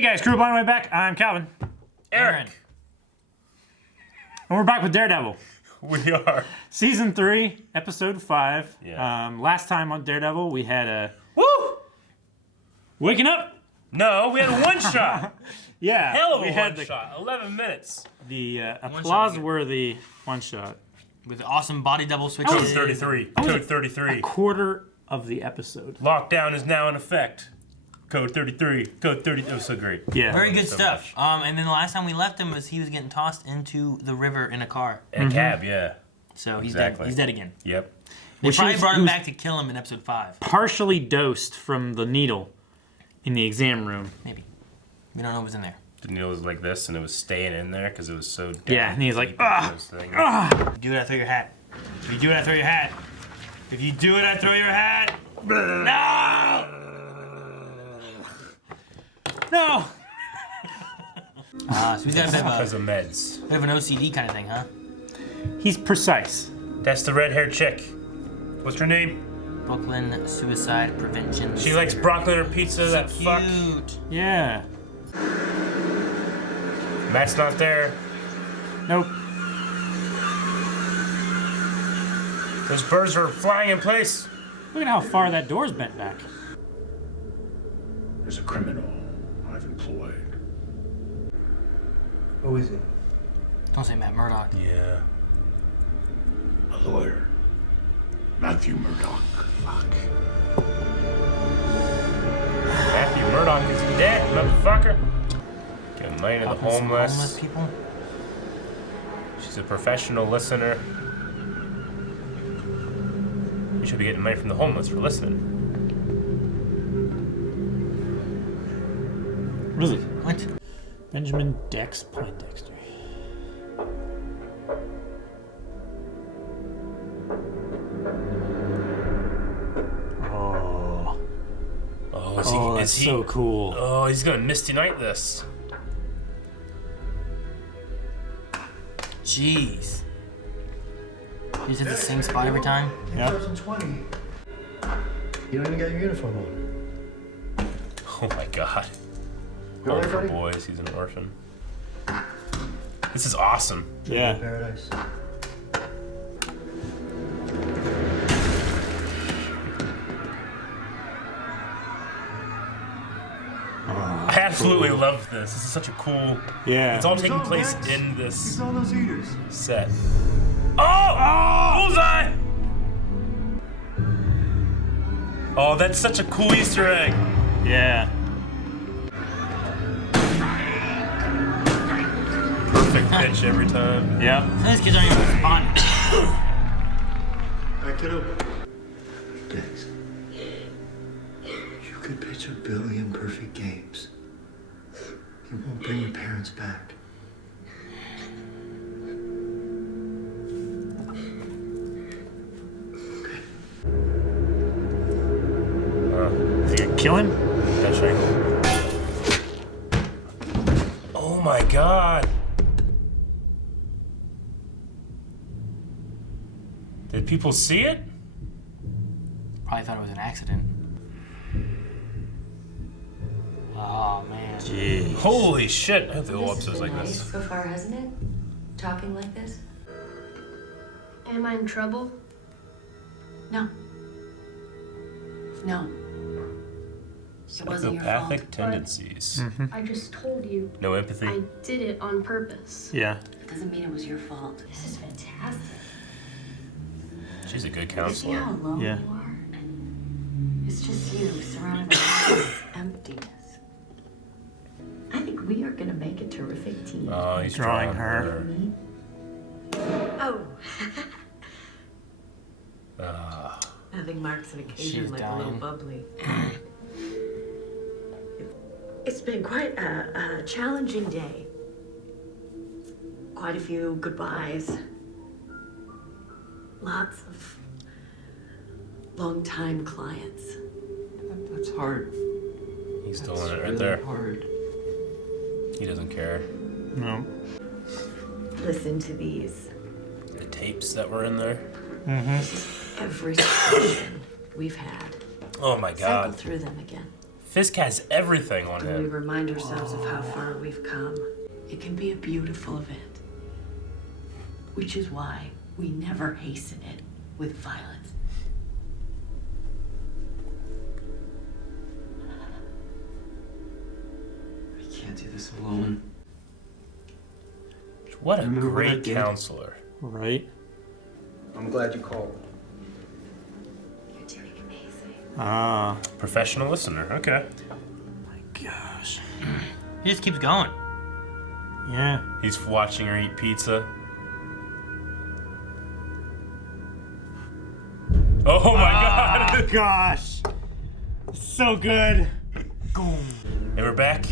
Hey guys, Crew Blind Way back. I'm Calvin. Aaron. And we're back with Daredevil. We are. Season 3, Episode 5. Yeah. Last time on Daredevil, we had a... Woo! Waking up! No, we had a one-shot. Yeah. Hell of we a had one-shot. 11 minutes. The applause-worthy one-shot. With awesome body double switches. Code 33. Code 33. A quarter of the episode. Lockdown is now in effect. Code 33. Code 30. It was so great. Yeah. Very good so stuff. And then the last time we left him was he was getting tossed into the river in a car. In a cab, yeah. So he's Exactly. dead. He's dead again. Yep. They probably brought him back to kill him in episode 5. Partially dosed from the needle in the exam room. Maybe. We don't know what was in there. The needle was like this, and it was staying in there because it was so down. Yeah, and he's like, deep ah, into those things. ah. Do it, I throw your hat. If you do it, I throw your hat. If you do it, I throw your hat. No! No! So he's got a Because of meds. bit of an OCD kind of thing, huh? He's precise. That's the red-haired chick. What's her name? Brooklyn Suicide Prevention. She likes broccoli on her pizza, So that fuck. cute. Yeah. Matt's not there. Nope. Those birds are flying in place. Look at how far that door's bent back. There's a criminal I've employed. Who is it? Don't say Matt Murdock. Yeah. A lawyer. Matthew Murdock. Fuck. Matthew Murdock is dead, motherfucker. Get money to the Helping some homeless. people. She's a professional listener. You should be getting money from the homeless for listening. What is it? What? Benjamin Dex Poindexter. Oh. Oh, That's so cool. Oh, he's gonna Misty Knight this. Jeez. You just hit the same spot every time? Yep. 2020. You don't even got your uniform on. Oh my god. You all Home right, for buddy? boys, he's an orphan. This is awesome. Yeah. Paradise. I absolutely love this. This is such a cool. Yeah. It's all taking place in You this saw those eaters. set. Oh! Bullseye! Oh, that's such a cool Easter egg. Yeah. Perfect pitch every time. Yeah. These kids aren't even responding. All right, kiddo. Dex, you could pitch 1 billion perfect games. You won't bring your parents back. Is he gonna kill him? That's right. Oh my god. Did people see it? Probably thought it was an accident. Oh, man. Jeez. Holy shit. I hope the whole This has episode's been like nice this. so far, hasn't it? Talking like this? Am I in trouble? No. No. It wasn't your fault. Psychopathic tendencies. I just told you. No empathy. I did it on purpose. Yeah. Doesn't mean it was your fault. This is fantastic. She's a good You see counselor. how alone Yeah. you are? It's just you surrounded by this emptiness. I think we are gonna make a terrific team. Oh, he's Drawing drawing her. Oh. Ah. Nothing marks an occasion She's like a little dying. bubbly. It's been quite a challenging day. Quite a few goodbyes. Lots of long-time clients. That's hard. He's doing it right there. Hard. He doesn't care. No. Listen to these. The tapes that were in there. Every session we've had. Oh my Cycle god. through them again. Fisk has everything on When we him. remind ourselves of how far we've come, it can be a beautiful event. Which is why we never hasten it with violence. I can't do this alone. What a Remember what I great did? counselor. Right? I'm glad you called. You're doing amazing. Ah. Professional listener. Okay. Gosh. He just keeps going. Yeah. He's watching her eat pizza. Oh my god! Gosh. So good. Boom. And we're back.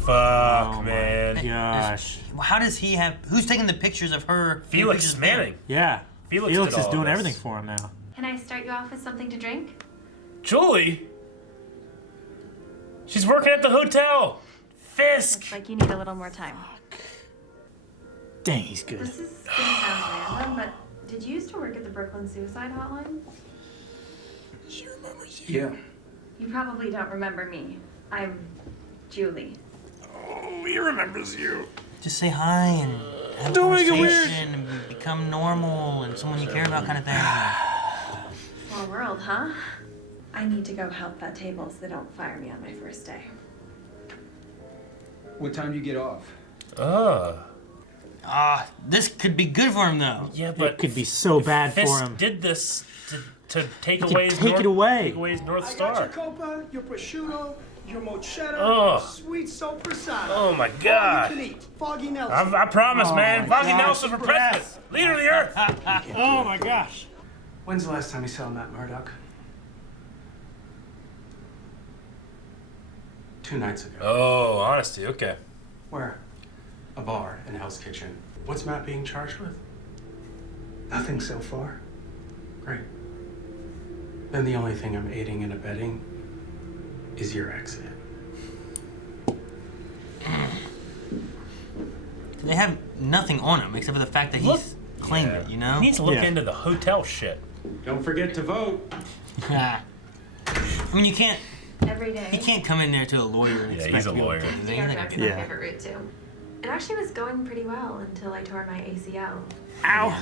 Fuck, Oh man. my gosh. How does he have? Who's taking the pictures of her? Felix pictures of Manning. Yeah. Felix Felix did is all doing this. everything for him now. Can I start you off with something to drink? Julie? She's working at the hotel. Fisk. Looks like you need a little more time. Dang, he's good. This is gonna sound random, but did you used to work at the Brooklyn Suicide Hotline? Yeah. You probably don't remember me. I'm Julie. Oh, he remembers you. Just say hi and have a Don't make it conversation and become normal and someone you care about kind of thing. Small world, huh? I need to go help that table so they don't fire me on my first day. What time do you get off? This could be good for him though. Yeah, It but could be so bad Fisk for him. did this to take He away could his take it away. Take away his North I got your Star. copa, your prosciutto, your mozzarella, Ugh. sweet soppressata. Oh my All god. you can eat. Foggy Nelson. I promise, Oh man. my Foggy gosh. Nelson for president. Leader of the earth. Oh my gosh. When's the last time you saw Matt Murdock? 2 nights ago. Oh, honesty. Okay. Where? A bar in Hell's Kitchen. What's Matt being charged with? Nothing so far. Great. Then the only thing I'm aiding and abetting is your exit. They have nothing on him except for the fact that he's claimed it, you know? He needs to look Yeah. into the hotel shit. Don't forget to vote. I mean, you can't. Every day. He can't come in there to a lawyer and Yeah, expect he's a to be able lawyer. to do The anything. aircraft's my Yeah. favorite route too. It actually was going pretty well until I tore my ACL. Ow.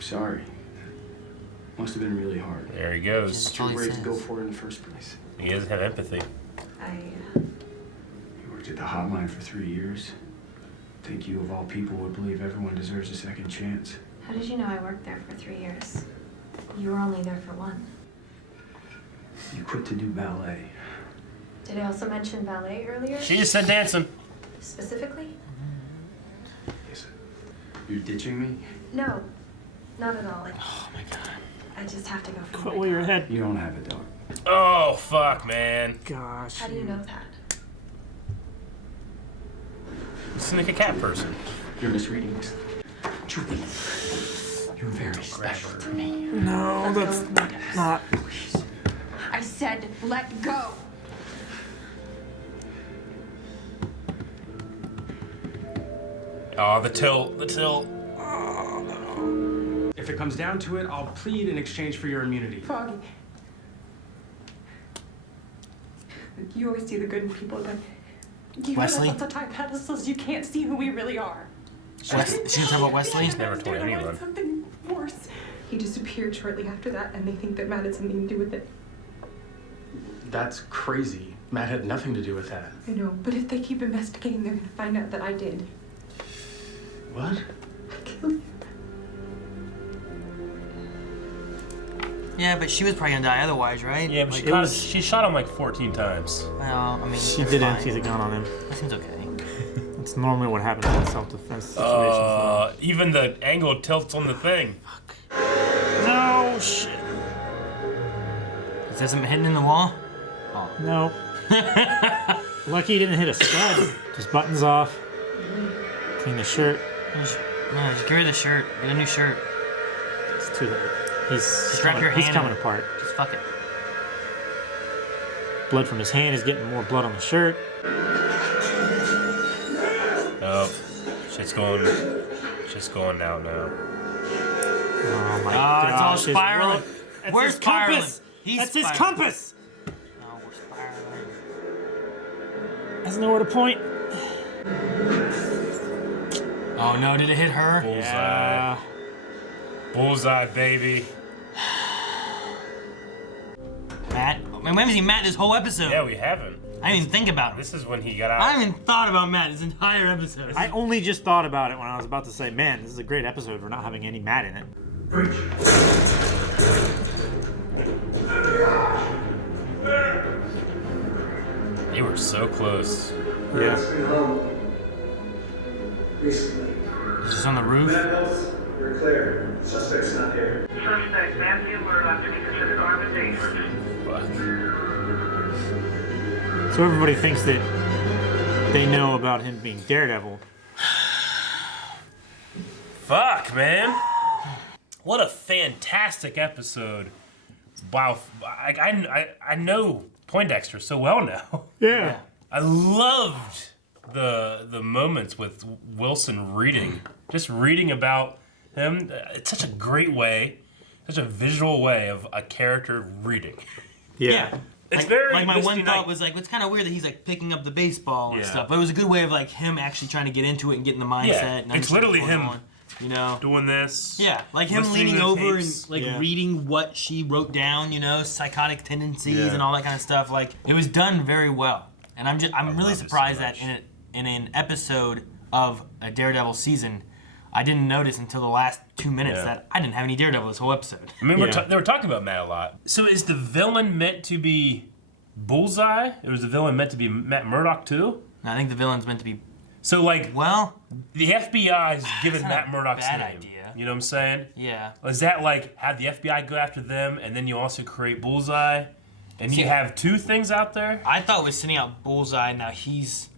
Sorry. Must have been really hard. There he goes. That's all Too he brave to go says. for it in the first place. He doesn't have empathy. You worked at the hotline for 3 years. Think you, of all people, would believe everyone deserves a second chance. How did you know I worked there for 3 years? You were only there for 1. You quit to do ballet. Did I also mention ballet earlier? She just said dancing. Specifically? Yes. You're ditching me? No, not at all. Oh my god. I just have to go for Quit my while you're dog. ahead. You don't have a dog. Oh, fuck, man. Gosh. How do you know that? Listen like a cat person. You're misreading this. Julie, you're very special to me. No, that's not. I said let go. Oh, the tilt. The tilt. If it comes down to it, I'll plead in exchange for your immunity. Foggy. You always see the good in people, but you Wesley? put us on such high pedestals you can't see who we really are. She didn't talk about Wesley? He's never told anyone. Something worse. He disappeared shortly after that, and they think that Matt had something to do with it. That's crazy. Matt had nothing to do with that. I know, but if they keep investigating, they're gonna find out that I did. What? Yeah, but she was probably gonna die otherwise, right? Yeah, but Like, she shot him like 14 times. Well, I mean, She it's did fine. empty the gun on him. That seems okay. That's normally what happens in self-defense situations. Even the angle tilts on the thing. No shit. Is there something hidden in the wall? No. Lucky he didn't hit a stud. Just buttons off. Clean the shirt. No, just get rid of the shirt. Get a new shirt. It's too late. He's wrap your he's hand coming in it. apart. Just fuck it. Blood from his hand is getting more blood on the shirt. Oh, shit's going out now. Oh my Oh, it's all gosh. his spiraling. rope- That's Where's his compass. spiraling? He's That's his spiraling. compass. Oh Doesn't know where to point. Oh no, did it hit her? Bullseye. Bullseye, baby. Matt? We haven't seen Matt this whole episode. Yeah, we haven't. I didn't even think about him. This is when he got out. I haven't even thought about Matt this entire episode. I only just thought about it when I was about to say, man, this is a great episode for not having any Matt in it. They were so close. Yeah. Recently. Just on the roof? You're clear. Suspect's not here. Suspect Matthew Murdoch to be considered armed and dangerous. So everybody thinks that they know about him being Daredevil. Fuck, man. What a fantastic episode. Wow. I know Poindexter so well now. Yeah. I loved the moments with Wilson reading. Just reading about him. It's such a great way, such a visual way of a character reading. Yeah. It's very like my Misty one Knight. thought was like, it's kind of weird that he's like picking up the baseball and Yeah. stuff, but it was a good way of like him actually trying to get into it and get in the mindset. Yeah, And it's understand literally what's going him on, you know, doing this. Yeah, like him listening leaning to over tapes. and like Yeah. reading what she wrote down, you know, psychotic tendencies Yeah. and all that kind of stuff. Like it was done very well, and I'm really love it so surprised much. that in an episode of a Daredevil season, I didn't notice until the last 2 minutes Yeah. that I didn't have any Daredevil this whole episode. I mean, Yeah. they were talking about Matt a lot. So is the villain meant to be Bullseye? Or is the villain meant to be Matt Murdock too? I think the villain's meant to be, So like, well, the FBI's given That's not Matt a Murdock's bad name. idea. You know what I'm saying? yeah. Is that like have the FBI go after them, and then you also create Bullseye, and you See- have two things out there? I thought it was sending out Bullseye. Now he's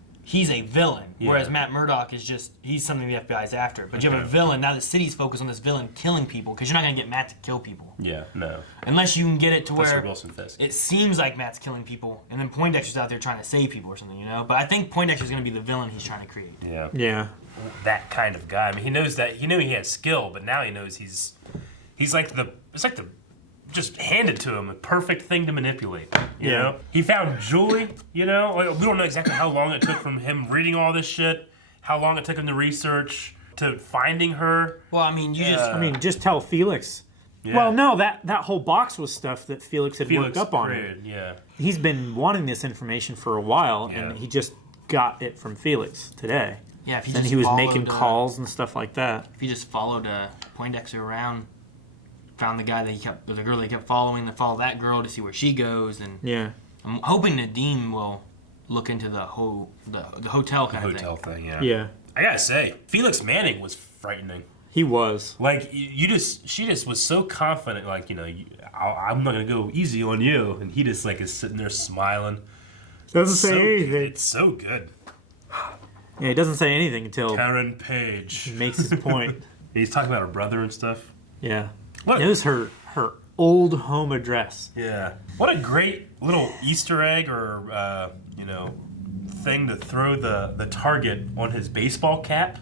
a villain, Yeah. whereas Matt Murdock is just he's something the FBI's after. But you have a Okay. villain now. The city's focused on this villain killing people because you're not gonna get Matt to kill people Yeah, no. unless you can get it to Plus where Wilson Fisk. it seems like Matt's killing people, and then Poindexter's out there trying to save people or something, you know. But I think Poindexter's gonna be the villain he's trying to create. Yeah. Yeah. That kind of guy. I mean, he knows that he knew he had skill, but now he knows he's like the just handed to him a perfect thing to manipulate. You Yeah. know, he found Julie. You know, like, we don't know exactly how long it took from him reading all this shit, how long it took him to research, to finding her. Well, I mean, just tell Felix. Yeah. Well, no, that whole box was stuff that Felix had Felix worked up on created, him. yeah. He's been wanting this information for a while, Yeah. and he just got it from Felix today. Yeah, if he and just he was followed, making calls and stuff like that. If he just followed Poindexter around, found the guy the girl that he kept following, then followed that girl to see where she goes, and Yeah. I'm hoping Nadeem will look into the hotel kind of Hotel thing. thing, yeah. Yeah. I gotta say, Felix Manning was frightening. He was. Like she just was so confident. Like I'm not gonna go easy on you, and he just like is sitting there smiling. Doesn't say anything. It's so good. Yeah, he doesn't say anything until Karen Page he makes his point. He's talking about her brother and stuff. Yeah. What? It was her old home address. Yeah. What a great little Easter egg or thing to throw the target on his baseball cap.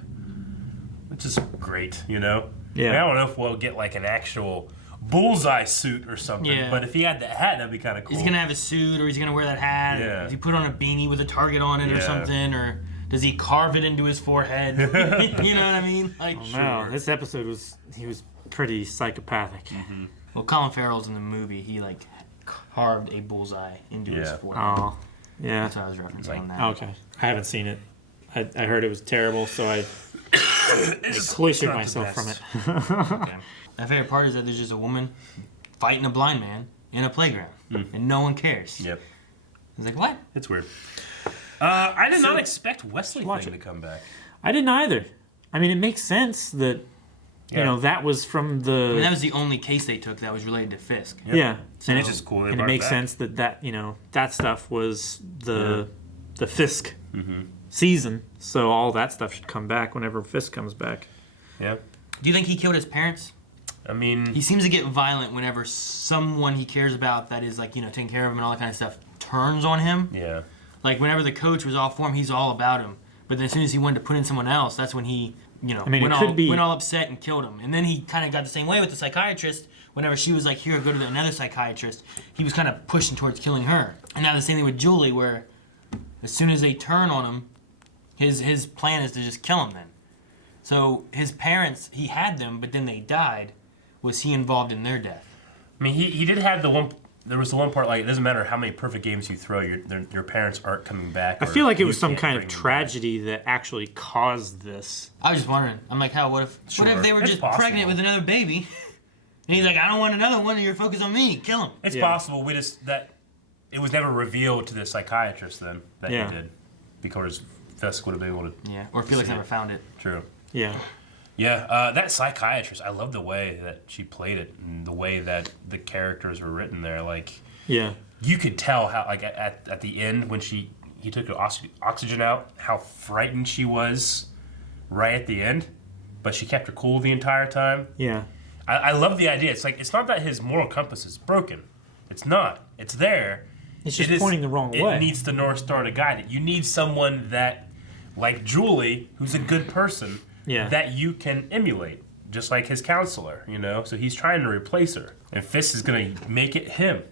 Which is great, you know? Yeah. I mean, I don't know if we'll get like an actual bullseye suit or something, Yeah. but if he had that hat, that'd be kind of cool. He's gonna have a suit, or he's gonna wear that hat. Yeah. Does he put on a beanie with a target on it or Yeah. something, or does he carve it into his forehead? You know what I mean? Like, No, this episode he was pretty psychopathic. Mm-hmm. Well, Colin Farrell's in the movie. He like carved a bullseye into his Yeah. forehead. Oh, yeah. That's what I was referencing on that. Okay, I haven't seen it. I heard it was terrible, so I It's cloistered not the myself from best. it. Okay. My favorite part is that there's just a woman fighting a blind man in a playground, and no one cares. Yep. It's like, what? It's weird. I did not expect Wesley watch Thing to come back. I didn't either. I mean, it makes sense that that was from the. I mean, that was the only case they took that was related to Fisk. Yep. Yeah, So and it's just cool they and it brought makes it back. sense that stuff was the Fisk season, so all that stuff should come back whenever Fisk comes back. Yeah. Do you think he killed his parents? I mean, He seems to get violent whenever someone he cares about that is like, taking care of him and all that kind of stuff turns on him. yeah. Like whenever the coach was all for him, he's all about him. But then as soon as he wanted to put in someone else, that's when he, mean, went, it could be- went all upset and killed him. And then he kind of got the same way with the psychiatrist. Whenever she was like, here, go to another psychiatrist, he was kind of pushing towards killing her. And now the same thing with Julie, where As soon as they turn on him, his plan is to just kill him then. So his parents, he had them, but then they died. Was he involved in their death? I mean, he did have the one. There was the one part like it doesn't matter how many perfect games you throw, your parents aren't coming back. I feel like it was some kind of tragedy that actually caused this. I was just wondering. I'm like, what if they were just pregnant with another baby? And he's like, I don't want another one. You're focused on me. Kill him. It's possible. It was never revealed to the psychiatrist then that he did, because Fisk would have been able to. Yeah, or Felix never found it. True. Yeah. Yeah, that psychiatrist, I love the way that she played it and the way that the characters were written there. Like, you could tell how, like, at the end when he took the oxygen out, how frightened she was right at the end, but she kept her cool the entire time. Yeah. I love the idea. It's like, it's not that his moral compass is broken. It's not. It's there. It's just pointing the wrong way. It needs the North Star to guide it. You need someone that, like Julie, who's a good person, that you can emulate, just like his counselor, you know? So he's trying to replace her. And Fisk is going to make it him.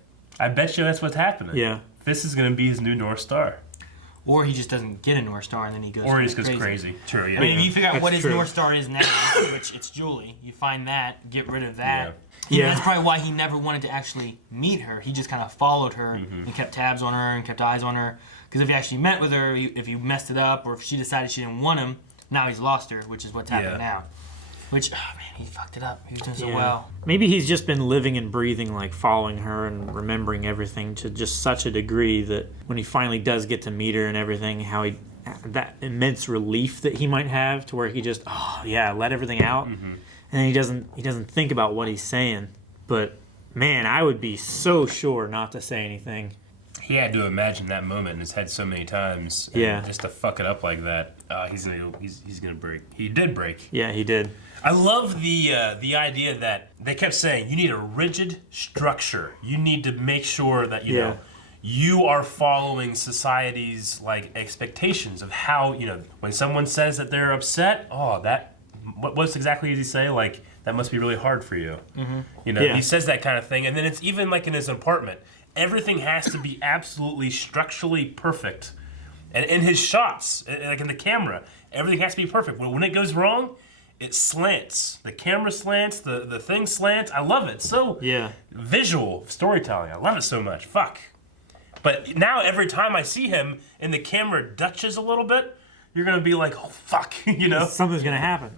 I bet you that's what's happening. Yeah. Fisk is going to be his new North Star. Or he just doesn't get a North Star and then he goes Or he just goes crazy. True, yeah. I mean, if you figure out what his North Star is now, which it's Julie, you find that, get rid of that. Yeah. That's probably why he never wanted to actually meet her. He just kind of followed her and kept tabs on her and kept eyes on her. Because if he actually met with her, if he messed it up, or if she decided she didn't want him, now he's lost her, which is what's happening now. Which, oh man, he fucked it up. He was doing so well. Maybe he's just been living and breathing, like following her and remembering everything to just such a degree that when he finally does get to meet her and everything, that immense relief that he might have to where he just, let everything out. And he doesn't think about what he's saying. But man, I would be so sure not to say anything. He had to imagine that moment in his head so many times. And just to fuck it up like that, he's gonna break. He did break. Yeah, he did. I love the idea that they kept saying you need a rigid structure. You need to make sure that you know you are following society's like expectations of how, you know, when someone says that they're upset, what exactly did he say? Like, that must be really hard for you. You know, he says that kind of thing, and then it's even like in his apartment. Everything has to be absolutely structurally perfect. And in his shots, like in the camera, everything has to be perfect. When it goes wrong, it slants. The camera slants, the thing slants. I love it. So visual storytelling. I love it so much. Fuck. But now every time I see him and the camera dutches a little bit, you're going to be like, oh, fuck, you know? Something's going to happen,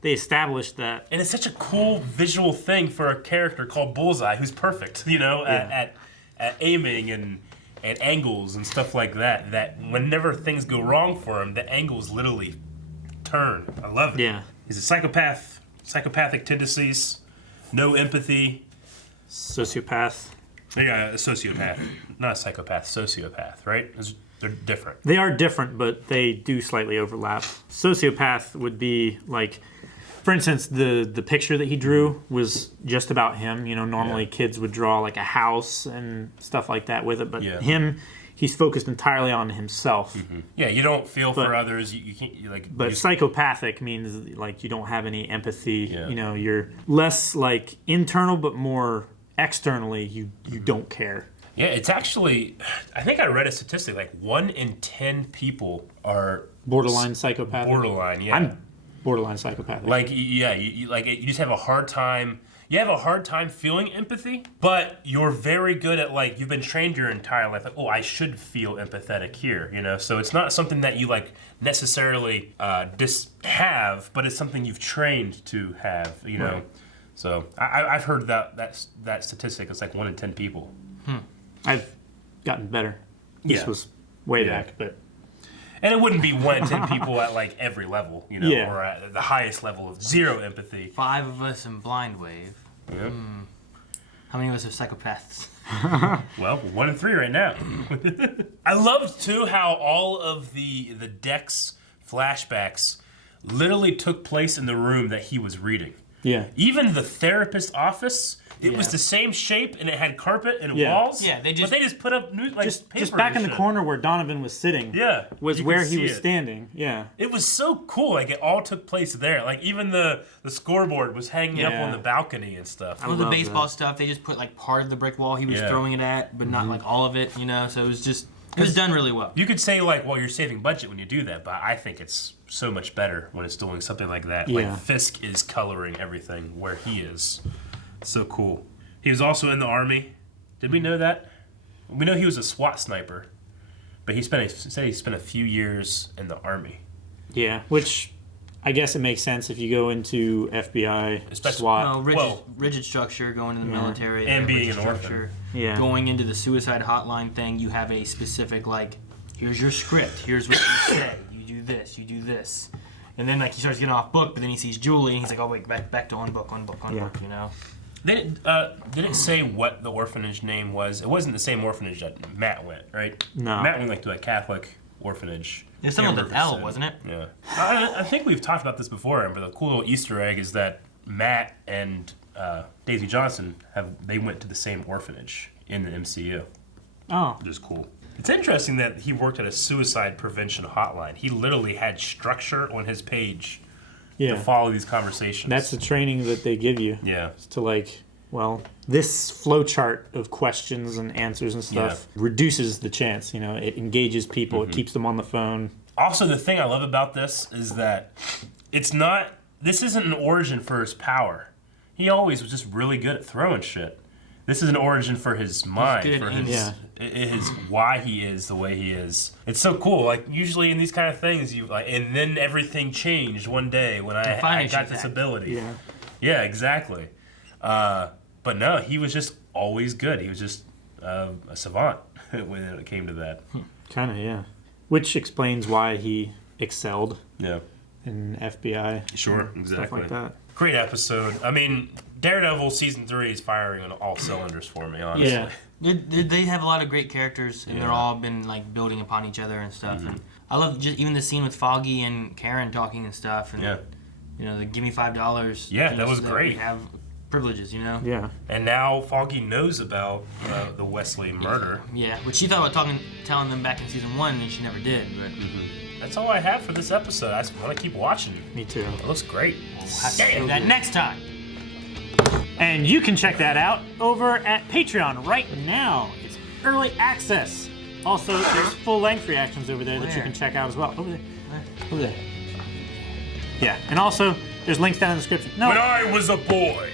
They established that. And it's such a cool visual thing for a character called Bullseye, who's perfect, you know, at aiming and angles and stuff like that, that whenever things go wrong for him, the angles literally turn. I love it. Yeah. He's a psychopath, psychopathic tendencies, no empathy. Sociopath. Yeah, a sociopath. Not a psychopath, sociopath, right? They're different. They are different, but they do slightly overlap. Sociopath would be like, for instance, the picture that he drew was just about him. You know, normally kids would draw like a house and stuff like that with it, but he's focused entirely on himself. Yeah, you don't feel for others. You can't But psychopathic means like you don't have any empathy. You know, you're less like internal, but more externally. You don't care. Yeah, it's actually, I think I read a statistic, like 1 in 10 people are borderline psychopathic. Borderline, yeah. I'm borderline psychopathic. Like, you just have a hard time. You have a hard time feeling empathy, but you're very good at, like, you've been trained your entire life, like, oh, I should feel empathetic here, you know? So it's not something that you, like, necessarily have, but it's something you've trained to have, you know? Right. So I've heard that statistic. It's like 1 in 10 people. I've gotten better. This was way back, but... And it wouldn't be 1 in 10 people at, like, every level, you know, or at the highest level of zero empathy. 5 of us in Blind Wave. Yep. How many of us are psychopaths? Well, 1 in 3 right now. I loved, too, how all of the Dex flashbacks literally took place in the room that he was reading. Yeah. Even the therapist's office, it was the same shape and it had carpet and walls. Yeah, they just put up new, paper. Just back in the corner where Donovan was sitting. Yeah, was where he was standing. Yeah. It was so cool. Like it all took place there. Like even the scoreboard was hanging up on the balcony and stuff. All the baseball stuff, they just put like part of the brick wall he was throwing it at, but not like all of it. You know, so it was just It was done really well. You could say like, well, you're saving budget when you do that, but I think it's so much better when it's doing something like that. Yeah. Like Fisk is coloring everything where he is. So cool. He was also in the Army. Did we know that? We know he was a SWAT sniper, but he said he spent a few years in the Army. Yeah, which I guess it makes sense if you go into FBI, Especially, SWAT. Rigid structure, going to the military. And being rigid an orphan. Yeah. Going into the suicide hotline thing, you have a specific, like, here's your script, here's what you say, you do this, you do this. And then, like, he starts getting off book, but then he sees Julie, and he's like, oh, wait, back to on book, you know? They didn't say what the orphanage name was. It wasn't the same orphanage that Matt went, right? No. Matt went like to a Catholic orphanage. It's something with L, wasn't it? Yeah. I think we've talked about this before, but the cool little Easter egg is that Matt and Daisy Johnson they went to the same orphanage in the MCU. Oh. Which is cool. It's interesting that he worked at a suicide prevention hotline. He literally had structure on his page to follow these conversations. That's the training that they give you. Yeah. To like, well, this flowchart of questions and answers and stuff reduces the chance. You know, it engages people. It keeps them on the phone. Also, the thing I love about this is that this isn't an origin for his power. He always was just really good at throwing shit. This is an origin for his mind, for his why he is the way he is. It's so cool. Like usually in these kind of things, and then everything changed one day when I got this ability. Yeah. Yeah, exactly. But no, he was just always good. He was just a savant when it came to that. Kind of, yeah. Which explains why he excelled. Yeah. In FBI. Sure, exactly. Stuff like that. Great episode. I mean, Daredevil season 3 is firing on all cylinders for me, honestly. Yeah. They have a lot of great characters, and they're all been like building upon each other and stuff. And I love just even the scene with Foggy and Karen talking and stuff. And you know, the give me $5. Yeah, that was great. We have privileges, you know. Yeah. And now Foggy knows about the Wesley murder. Yeah, which she thought about telling them back in season 1, and she never did. But that's all I have for this episode. I just want to keep watching. Me too. It looks great. We'll have to do that next time. And you can check that out over at Patreon right now. It's early access. Also, there's full-length reactions over there that you can check out as well. Over there. Over there. Yeah, and also, there's links down in the description. No. When I was a boy.